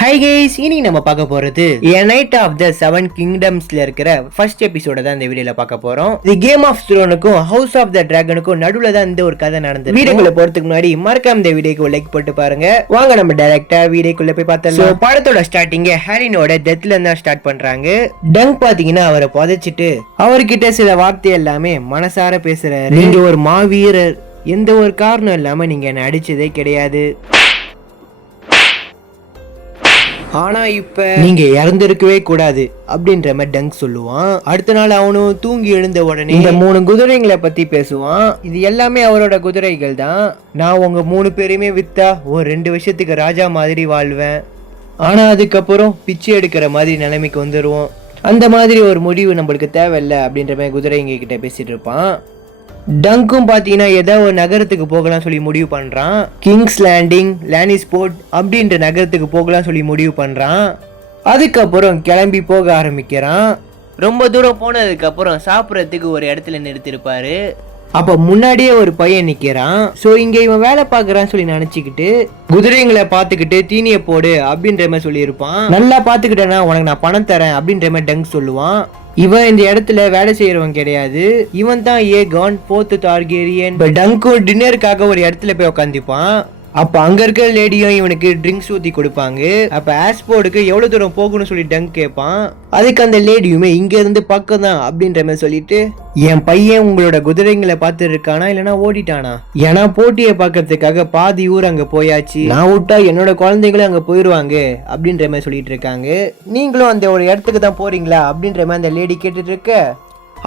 Hi guys, இனி நம்ம பார்க்க போறது A Night of the Seven Kingdomsல இருக்கிற ஃபர்ஸ்ட் எபிசோட தான் இந்த வீடியோல பார்க்க போறோம். இது கேம் ஆஃப் த்ரோனுக்கும் ஹவுஸ் ஆஃப் த டிராகனுக்கும் நடுவுல தான் இந்த ஒரு கதை நடந்தது. வீடியோக்குள்ள போறதுக்கு முன்னாடி மறக்காம இந்த வீடியோக்கு லைக் போட்டு பாருங்க. வாங்க நம்ம டைரக்டா வீடியோக்குள்ள போய் பார்த்தலாம். படத்தோட ஸ்டார்டிங் ஹாரினோட டெத்ல இருந்தா ஸ்டார்ட் பண்றாங்க. டங்க் பாத்தீங்கன்னா அவரை புதைச்சிட்டு அவர்கிட்ட சில வார்த்தை எல்லாமே மனசார பேசுறாரு. நீங்க ஒரு மாவீரர், எந்த ஒரு காரணம் இல்லாம நீங்க என்ன அடிச்சதே கிடையாது, ஆனா இப்ப நீங்க இறந்திருக்கவே கூடாது அப்படின்ற மாதிரி டங்க் சொல்லுவான். அடுத்த நாள் அவனும் தூங்கி எழுந்த உடனே இந்த 3 குதிரைங்களை பத்தி பேசுவான். இது எல்லாமே அவரோட குதிரைகள் தான். நான் உங்க 3 பேரையுமே வித்தா ஒரு 2 வருஷத்துக்கு ராஜா மாதிரி வாழ்வேன், ஆனா அதுக்கப்புறம் பிச்சை எடுக்கிற மாதிரி நிலைமைக்கு வந்துருவோம். அந்த மாதிரி ஒரு முடிவு நம்மளுக்கு தேவையில்லை அப்படின்ற மாதிரி குதிரைங்க கிட்ட பேசிட்டு இருப்பான். டங்கும் பார்த்தீங்கன்னா ஏதோ ஒரு நகரத்துக்கு போகலாம் சொல்லி முடிவு பண்ணுறான். கிங்ஸ் லேண்டிங், லானிஸ்போர்ட் அப்படின்ற நகரத்துக்கு போகலாம் சொல்லி முடிவு பண்ணுறான். அதுக்கப்புறம் கிளம்பி போக ஆரம்பிக்கிறான். ரொம்ப தூரம் போனதுக்கப்புறம் சாப்பிட்றதுக்கு ஒரு இடத்துல நிறுத்திருப்பாரு. அப்ப முன்னாடியே ஒரு பையன் நிக்கிறான். சோ இங்க இவன் வேலை பாக்குறான்னு சொல்லி நினைச்சுக்கிட்டு குதிரைங்களை பாத்துக்கிட்டு தீனிய போடு அப்படின்ற மாதிரி சொல்லி இருப்பான். நல்லா பாத்துக்கிட்டேன்னா உனக்கு நான் பணம் தரேன் அப்படின்ற மாதிரி டங்க் சொல்லுவான். இவன் இந்த இடத்துல வேலை செய்யறவன் கிடையாது, இவன் தான் ஏகான் 4th டார்கேரியன். டங்கும் டின்னருக்காக ஒரு இடத்துல போய் உட்காந்துப்பான். அப்ப அங்க இருக்கிற லேடியும் இவனுக்கு ட்ரிங்க்ஸ் ஊத்தி கொடுப்பாங்க. அப்ப ஆஸ்போர்டுக்கு எவ்வளவு தூரம் போகணும்னு சொல்லி டங்க் கேட்பான். அதுக்கு அந்த லேடியுமே இங்க இருந்து பக்கம் தான் அப்படின்ற மாதிரி சொல்லிட்டு, என் பையன் உங்களோட குதிரைங்களை பார்த்து இருக்கானா இல்லைன்னா ஓடிட்டானா, ஏன்னா போட்டியை பாக்குறதுக்காக பாதி ஊர் அங்க போயாச்சு, நான் விட்டா என்னோட குழந்தைங்களும் அங்க போயிருவாங்க அப்படின்ற மாதிரி சொல்லிட்டு இருக்காங்க. நீங்களும் அந்த ஒரு இடத்துக்கு தான் போறீங்களா அப்படின்ற மாதிரி அந்த லேடி கேட்டுட்டு இருக்க.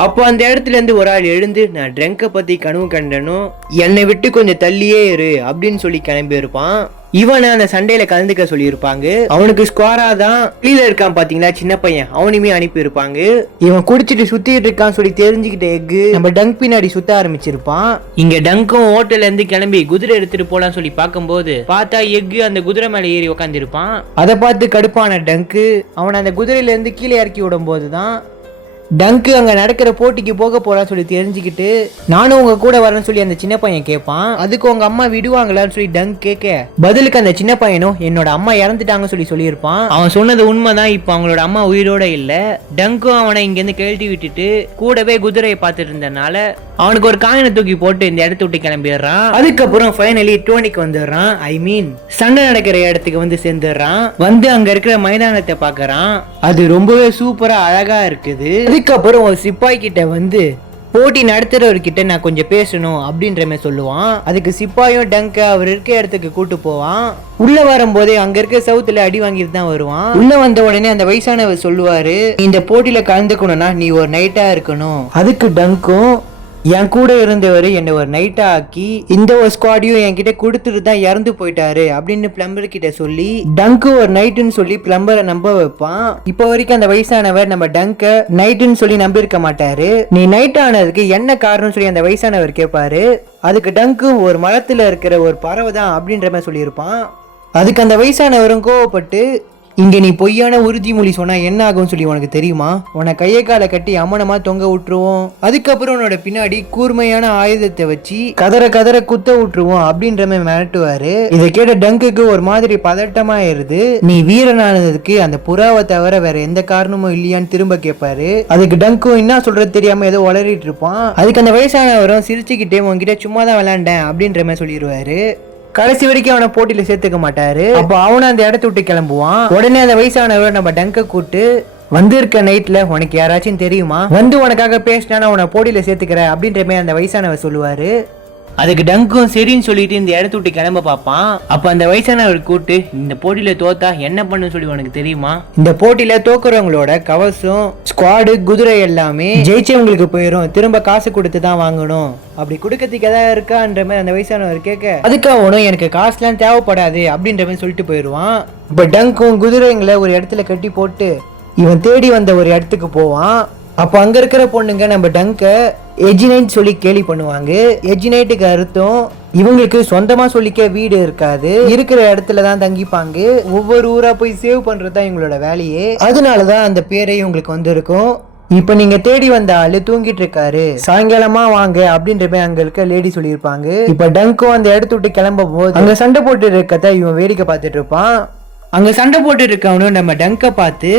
அப்போ அந்த இடத்துல இருந்து ஒரு ஆள் எழுந்து, நான் ட்ரங்கை பத்தி கனவு கண்டனும், என்னை விட்டு கொஞ்சம் தள்ளியே இரு அப்படின்னு சொல்லி கிளம்பி இருப்பான். இவனை அந்த சண்டையில கலந்துக்க சொல்லி இருப்பாங்க. அவனுக்கு ஸ்குவாரா தான் கீழே இருக்கான் பாத்தீங்களா சின்ன பையன், அவனையுமே அனுப்பி இருப்பாங்க. இவன் குடிச்சிட்டு சுத்திட்டு இருக்கான்னு சொல்லி தெரிஞ்சுக்கிட்ட எக்கு நம்ம டங்க் பின்னாடி சுத்த ஆரம்பிச்சிருப்பான். இங்க டங்கும் ஹோட்டல்ல இருந்து கிளம்பி குதிரை எடுத்துட்டு போலாம் சொல்லி பார்க்கும்போது பார்த்தா எக்கு அந்த குதிரை மேல ஏறி உக்காந்துருப்பான். அதை பார்த்து கடுப்பான டங்கு அவனை அந்த குதிரையில இருந்து கீழே இறக்கி விடும் போதுதான் டங்கு அங்க நடக்கிற போட்டிக்கு போக போறான்னு சொல்லி தெரிஞ்சுக்கிட்டு, நானும் உங்க கூட வரேன்னு சொல்லி அந்த சின்ன பையன் கேட்பான். அதுக்கு உங்க அம்மா விடுவாங்களான்னு சொல்லி டங்க் கேட்க, பதிலுக்கு அந்த சின்ன பையனும் என்னோட அம்மா இறந்துட்டாங்கன்னு சொல்லி சொல்லியிருப்பான். அவன் சொன்னது உண்மைதான், இப்ப அவங்களோட அம்மா உயிரோட இல்ல. டங்கும் அவனை இங்க இருந்து கழட்டி விட்டுட்டு கூடவே குதிரையை பார்த்துட்டு இருந்தனால அவனுக்கு ஒரு காயினை தூக்கி போட்டு இந்த இடத்த விட்டு கிளம்பிடுறான். அதுக்கப்புறம் ஃபைனலி டோனிக்கு வந்துடுறான். ஐ மீன் சண்டை நடக்கிற இடத்துக்கு வந்து சேர்ந்துடுறான். வந்து அங்க இருக்கிற மைதானத்தை பாக்குறான். அது ரொம்பவே சூப்பரா அழகா இருக்குது. அதுக்கப்புறம் ஒரு சிப்பாய் கிட்ட வந்து போட்டி நடத்துறவர்கிட்ட நான் கொஞ்சம் பேசணும் அப்படின்ற மாதிரி சொல்லுவான். அதுக்கு சிப்பாயும் டங்க அவர் இருக்க இடத்துக்கு கூட்டு போவான். உள்ள வரும்போதே அங்க இருக்க சவுத்துல அடி வாங்கிட்டு தான் வருவான். உள்ள வந்த உடனே அந்த வயசானவர் சொல்லுவாரு, இந்த போட்டியில கலந்துக்கணும்னா நீ ஒரு நைட்டா இருக்கணும். அதுக்கு டங்கும், என் கூட இருந்தவர் என்னை ஒரு நைட்டா ஆக்கி இந்த ஒரு ஸ்குவாடையும் என்கிட்ட கொடுத்துட்டு தான் இறந்து போயிட்டாரு அப்படின்னு பிளம்பர் கிட்ட சொல்லி டங்கு ஒரு நைட்டுன்னு சொல்லி பிளம்பரை நம்ப வைப்பான். இப்போ வரைக்கும் அந்த வயசானவர் நம்ம டங்க நைட்டுன்னு சொல்லி நம்பி இருக்க மாட்டாரு. நீ நைட் ஆனதுக்கு என்ன காரணம் சொல்லி அந்த வயசானவர் கேட்பாரு. அதுக்கு டங்கு ஒரு மரத்துல இருக்கிற ஒரு பறவை தான் அப்படின்ற மாதிரி சொல்லியிருப்பான். அதுக்கு அந்த வயசானவரும் கோவப்பட்டு, இங்க நீ பொய்யான உறுதிமொழி சொன்னா என்ன ஆகும் சொல்லி உனக்கு தெரியுமா, உன கையை காலை கட்டி அம்மனமா தொங்க விட்டுருவோம், அதுக்கப்புறம் உன்னோட பின்னாடி கூர்மையான ஆயுதத்தை வச்சு கதற கதற குத்த விட்டுருவோம் அப்படின்ற மாதிரி மிரட்டுவாரு. இதை கேட்ட டங்குக்கு ஒரு மாதிரி பதட்டமாயிருது. நீ வீரனானதுக்கு அந்த புறாவை தவிர வேற எந்த காரணமும் இல்லையான்னு திரும்ப கேட்பாரு. அதுக்கு டங்கும் என்ன சொல்றது தெரியாம ஏதோ வளரிட்டு இருப்பான். அதுக்கு அந்த வயசானவரும் சிரிச்சுக்கிட்டே உன்கிட்ட சும்மா தான் விளையாண்டேன் அப்படின்ற மாதிரி சொல்லிடுவாரு. கடைசி வரைக்கும் அவனை போட்டியில சேர்த்துக்க மாட்டாரு. அப்போ அவனை அந்த இடத்த விட்டு கிளம்புவான். உடனே அந்த வயசானவர் நம்ம டங்க கூட்டு, வந்து இருக்க நைட்ல உனக்கு யாராச்சும் தெரியுமா, வந்து உனக்காக பேசினா உன போட்டியில சேர்த்துக்கிற அப்படின்ற மாதிரி அந்த வயசானவர் சொல்லுவாரு. அதுக்கு டங்கும் சரின்னு சொல்லிட்டு இந்த இடத்த விட்டு கிளம்ப பார்ப்பான். அப்ப அந்த வயசானவர் கூட்டு, இந்த போட்டியில தோத்தா என்ன பண்ணுன்னு சொல்லி உனக்கு தெரியுமா, இந்த போட்டியில தோக்குறவங்களோட கவசம், ஸ்குவாடு, குதிரை எல்லாமே ஜெயிச்சவங்களுக்கு போயிடும், திரும்ப காசு கொடுத்து தான் வாங்கணும், அப்படி கொடுக்கறதுக்கு எதாவது இருக்கான்ற மாதிரி அந்த வயசானவர் கேட்க, அதுக்கு அவனும் எனக்கு காசுலாம் தேவைப்படாது அப்படின்ற மாதிரி சொல்லிட்டு போயிடுவான். இப்ப டங்கும் குதிரைங்களை ஒரு இடத்துல கட்டி போட்டு இவன் தேடி வந்த ஒரு இடத்துக்கு போவான். அப்போ அங்க இருக்கிற பொண்ணுங்க நம்ம டங்க எஜினைட் சொல்லி கேலி பண்ணுவாங்க. எஜினைட்டுக்கு அர்த்தம் இவங்களுக்கு சொந்தமா சொல்லிக்க வீடு இருக்காது, இருக்கிற இடத்துல தான் தங்கிப்பாங்க, ஒவ்வொரு ஊரா போய் சேவ் பண்றதுதான் இவங்களோட வேலையே, அதனாலதான் அந்த பேரே இவங்களுக்கு வந்திருக்கும். இப்ப நீங்க தேடி வந்த ஆளு தூங்கிட்டு இருக்காரு, சாயங்காலமா வாங்க அப்படின்ற மாதிரி அங்க இருக்க லேடி சொல்லியிருப்பாங்க. இப்ப டங்கும் அந்த இடத்த விட்டு கிளம்பும் போது அங்க சண்டை போட்டு இருக்கத இவன் வேடிக்கை பார்த்துட்டு இருப்பான். அங்க சண்டை போட்டு இருக்கவனும் நம்ம டங்கை பார்த்து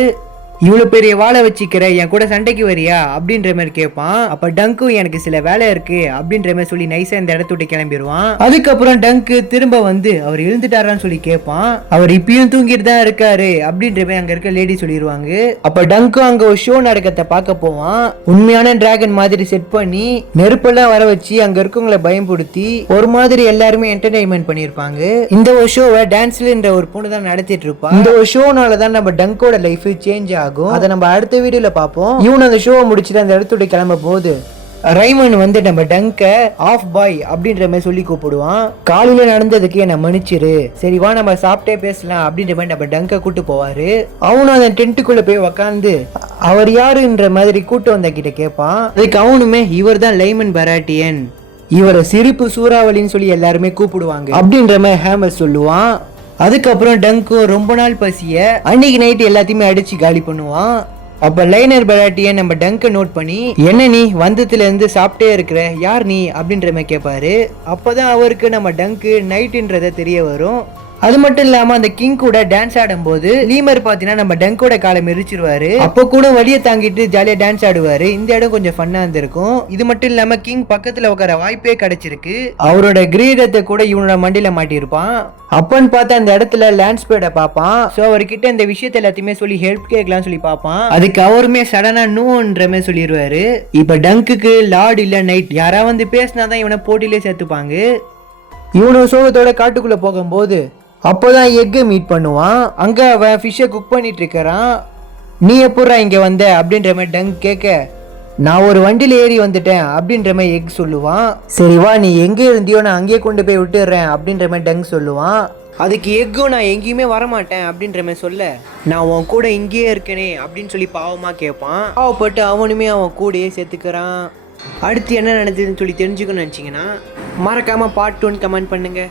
இவ்வளவு பெரிய வாழை வச்சுக்கிற என் கூட சண்டைக்கு வரியா அப்படின்ற மாதிரி கேட்பான். அப்ப டங்கும் எனக்கு சில வேலை இருக்கு அப்படின்ற மாதிரி சொல்லி நைஸா இந்த இடத்த விட்டு கிளம்பிடுவான். அதுக்கப்புறம் டங்கு திரும்ப வந்து அவர் எழுந்துட்டாரான்னு சொல்லி கேட்பான். அவர் இப்பயும் தூங்கிட்டு தான் இருக்காரு அப்படின்ற மாதிரி அங்க இருக்க லேடி சொல்லிடுவாங்க. அப்ப டங்கும் அங்க ஒரு ஷோ நடக்கத்தை பார்க்க போவான். உண்மையான டிராகன் மாதிரி செட் பண்ணி நெருப்பெல்லாம் வர வச்சு அங்க இருக்கவங்களை பயன்படுத்தி ஒரு மாதிரி எல்லாருமே என்டர்டைன்மெண்ட் பண்ணிருப்பாங்க. இந்த ஒரு ஷோவை டான்ஸ்லன்ற ஒரு பொண்ணு தான் நடத்திட்டு இருப்பா. இந்த ஒரு ஷோனால தான் நம்ம டங்கோட லைஃப் சேஞ்ச் ஆகும். அதை நம்ம அடுத்த வீடியோல பார்ப்போம். இவன் அந்த ஷோவை முடிச்சுட்டு அந்த இடத்துல கிளம்ப போது ரைமன் வந்து நம்ம டங்க ஆஃப் பாய் அப்படின்ற மாதிரி சொல்லி கூப்பிடுவான். காலையில நடந்ததுக்கு என்ன மன்னிச்சிரு, சரி வா நம்ம சாப்பிட்டே பேசலாம் அப்படின்ற மாதிரி நம்ம டங்க கூட்டு போவாரு. அவனும் அந்த டென்ட்டுக்குள்ள போய் உக்காந்து அவர் யாருன்ற மாதிரி கூட்டு வந்த கிட்ட கேட்பான். அதுக்கு அவனுமே இவர் தான் லைமன் பராட்டியன், இவரை சிரிப்பு சூறாவளின்னு சொல்லி எல்லாருமே கூப்பிடுவாங்க அப்படின்ற மாதிரி ஹேமர் சொல்லுவான். அதுக்கப்புறம் டங்கும் ரொம்ப நாள் பசிய அன்னைக்கு நைட்டு எல்லாத்தையுமே அடிச்சு காலி பண்ணுவான். அப்ப லைனர் பராட்டிய நம்ம டங்க நோட் பண்ணி என்ன நீ வந்ததுல இருந்து சாப்பிட்டே இருக்கிற, யார் நீ அப்படின்ற மாதிரி கேட்பாரு. அப்பதான் அவருக்கு நம்ம டங்கு நைட்டுன்றத தெரிய வரும். அது மட்டும் இல்லாம அந்த கிங் கூட டான்ஸ் ஆடும் போது லீமர் பாத்தீங்கன்னா நம்ம டங்கோட காலை மெரிச்சிருவாரு. அப்போ கூட வலிய தாங்கிட்டு ஜாலியா டான்ஸ் ஆடுவாரு. இந்த இடம் கொஞ்சம் ஃபன்னா இருந்திருக்கும். இது மட்டும் இல்லாம கிங் பக்கத்துல உட்கார வாய்ப்பே கிடைச்சிருக்கு. அவரோட கிரீடத்தை கூட இவனோட மண்டியில மாட்டியிருப்பான். அப்பன்னு பார்த்தா அந்த இடத்துல லேண்ட்ஸ்பேட பார்ப்பான். சோ அவர்கிட்ட இந்த விஷயத்த எல்லாத்தையுமே சொல்லி ஹெல்ப் கேட்கலாம் சொல்லி பார்ப்பான். அதுக்கு அவருமே சடனா நோன்ற மாதிரி சொல்லிடுவாரு. இப்ப டங்குக்கு லார்ட் இல்ல நைட் யாரா வந்து பேசினாதான் இவனை போட்டிலே சேர்த்துப்பாங்க. இவனு சோகத்தோட காட்டுக்குள்ள போகும்போது அப்போதான் எக்கை மீட் பண்ணுவான். அங்க அவன் ஃபிஷ்ஷை குக் பண்ணிட்டு இருக்கிறான். நீ எப்படா இங்க வந்த அப்படின்ற மாதிரி டங் கேட்க நான் ஒரு வண்டியில ஏறி வந்துட்டேன் அப்படின்ற மாதிரி எக் சொல்லுவான். சரி வா நீ எங்க இருந்தியோ நான் அங்கேயே கொண்டு போய் விட்டுடுறேன் அப்படின்ற மாதிரி டங் சொல்லுவான். அதுக்கு எக்கும் நான் எங்கேயுமே வரமாட்டேன் அப்படின்ற மாதிரி சொல்ல நான் உன் கூட இங்கேயே இருக்கனே அப்படின்னு சொல்லி பாவமா கேட்பான். பாவப்பட்டு அவனுமே அவன் கூடயே சேர்த்துக்கிறான். அடுத்து என்ன நடந்ததுன்னு சொல்லி தெரிஞ்சுக்கணும்னு நினச்சிங்கன்னா மறக்காம பார்ட் 2 கமெண்ட் பண்ணுங்க.